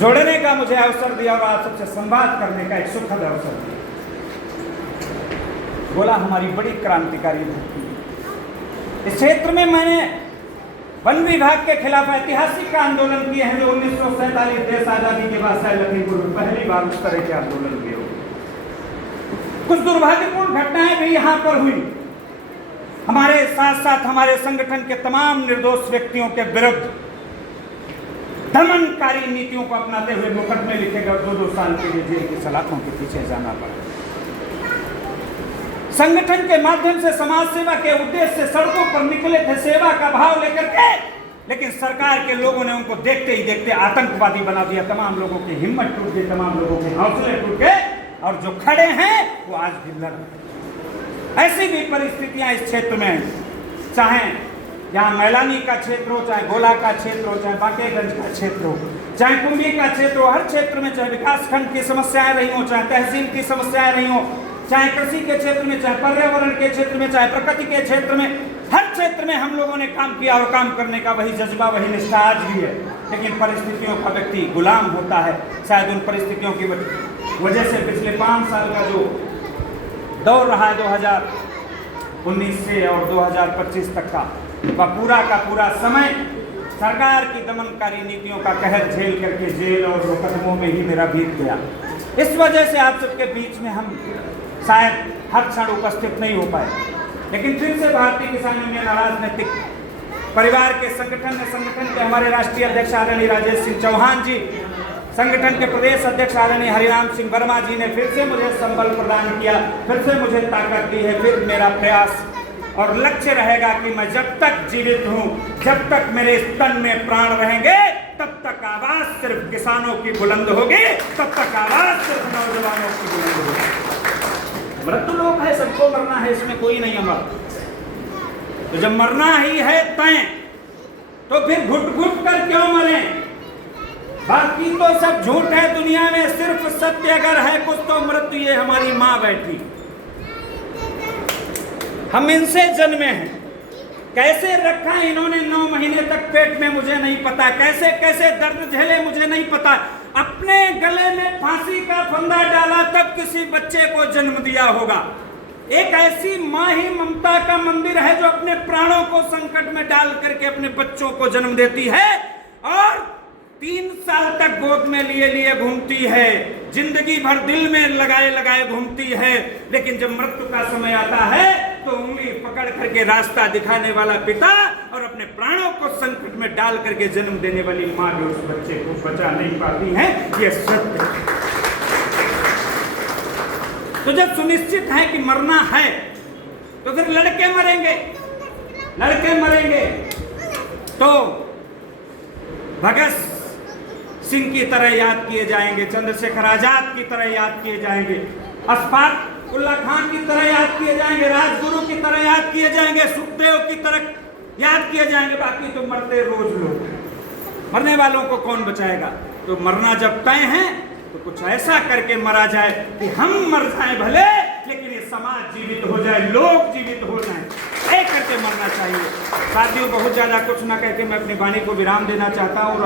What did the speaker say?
जोड़ने का मुझे अवसर दिया और आप सबसे संवाद करने का एक सुखद अवसर दिया। गोला हमारी बड़ी क्रांतिकारी धरती है। इस क्षेत्र में मैंने वन विभाग के खिलाफ ऐतिहासिक आंदोलन किए हैं, जो 1947 देश आजादी के बाद शायद लखीमपुर में पहली बार उस तरह के आंदोलन हुए हो। कुछ दुर्भाग्यपूर्ण घटनाएं भी यहाँ पर हुई। हमारे साथ साथ हमारे संगठन के तमाम निर्दोष व्यक्तियों के विरुद्ध दमनकारी नीतियों को अपनाते हुए मुकदमे लिखे गए और 2-2 साल के लिए जेल की सलाखों के पीछे जाना पड़ा। संगठन के माध्यम से समाज सेवा के उद्देश्य से सड़कों पर निकले थे, सेवा का भाव लेकर के, लेकिन सरकार के लोगों ने उनको देखते ही देखते आतंकवादी बना दिया। तमाम लोगों की हिम्मत टूट गई, तमाम लोगों के हौसले टूट गए, और जो खड़े हैं वो आज भी लड़ रहे। ऐसी भी परिस्थितियां इस क्षेत्र में हैं, चाहे यहाँ मैलानी का क्षेत्र हो, चाहे गोला का क्षेत्र हो, चाहे बांकेगंज का क्षेत्र हो, चाहे कुंभी का क्षेत्र हो, हर क्षेत्र में चाहे विकासखंड की समस्याएं रही हो, चाहे तहसील की समस्याएं रही हो, चाहे कृषि के क्षेत्र में, चाहे पर्यावरण के क्षेत्र में, चाहे प्रकृति के क्षेत्र में, हर क्षेत्र में हम लोगों ने काम किया और काम करने का वही जज्बा, वही निष्ठा आज भी है। लेकिन परिस्थितियों का व्यक्ति गुलाम होता है। शायद उन परिस्थितियों की वजह से पिछले 5 साल का जो दौर रहा है 2019 से और 2025 तक का पूरा समय सरकार की दमनकारी नीतियों का कहर झेल करके जेल और मुकदमों में ही मेरा बीत गया। इस वजह से आप सबके बीच में हम शायद हर क्षण उपस्थित नहीं हो पाए। लेकिन फिर से भारतीय किसान यूनियन राजनीतिक परिवार के संगठन के हमारे राष्ट्रीय अध्यक्ष आदरणीय राजेश सिंह चौहान जी, संगठन के प्रदेश अध्यक्ष आदरणीय हरिराम सिंह वर्मा जी ने फिर से मुझे संबल प्रदान किया, फिर से मुझे ताकत दी है। फिर मेरा प्रयास और लक्ष्य रहेगा कि मैं जब तक जीवित हूँ, जब तक मेरे तन में प्राण रहेंगे, तब तक आवाज सिर्फ किसानों की बुलंद होगी, तब तक आवाज सिर्फ नौजवानों की बुलंद होगी। मृत्यु लोक है, सबको मरना है, इसमें कोई नहीं अमर। तो जब मरना ही है तय, तो फिर घुट घुट कर क्यों मरे? बाकी तो सब झूठ है दुनिया में, सिर्फ सत्य अगर है कुछ तो मृत्यु। ये हमारी माँ बैठी, हम इनसे जन्मे हैं। कैसे रखा इन्होंने 9 महीने तक पेट में मुझे नहीं पता, कैसे कैसे दर्द झेले मुझे नहीं पता। अपने गले में फांसी का फंदा डाला तब किसी बच्चे को जन्म दिया होगा। एक ऐसी माँ ही ममता का मंदिर है जो अपने प्राणों को संकट में डाल करके अपने बच्चों को जन्म देती है और 3 साल तक गोद में लिए घूमती है, जिंदगी भर दिल में लगाए घूमती है। लेकिन जब मृत्यु का समय आता है तो उंगली पकड़ करके रास्ता दिखाने वाला पिता और अपने प्राणों को संकट में डाल करके जन्म देने वाली माँ भी उस बच्चे को बचा नहीं पाती है। ये सत्य। तो जब सुनिश्चित है कि मरना है तो फिर लड़के मरेंगे तो भगत सिंह की तरह याद किए जाएंगे, चंद्रशेखर आजाद की तरह याद किए जाएंगे, अशफाक उल्लाह खान की तरह याद किए जाएंगे, राजगुरु की तरह याद किए जाएंगे, सुखदेव की तरह याद किए जाएंगे। बाकी तो मरते रोज लोग, मरने वालों को कौन बचाएगा? तो मरना जब तय है तो कुछ ऐसा करके मरा जाए कि हम मर जाए भले, लेकिन ये समाज जीवित हो जाए, लोग जीवित हो जाए, ऐसे करके मरना चाहिए। साथियों, बहुत ज्यादा कुछ ना कहकर मैं अपनी वाणी को विराम देना चाहता हूँ।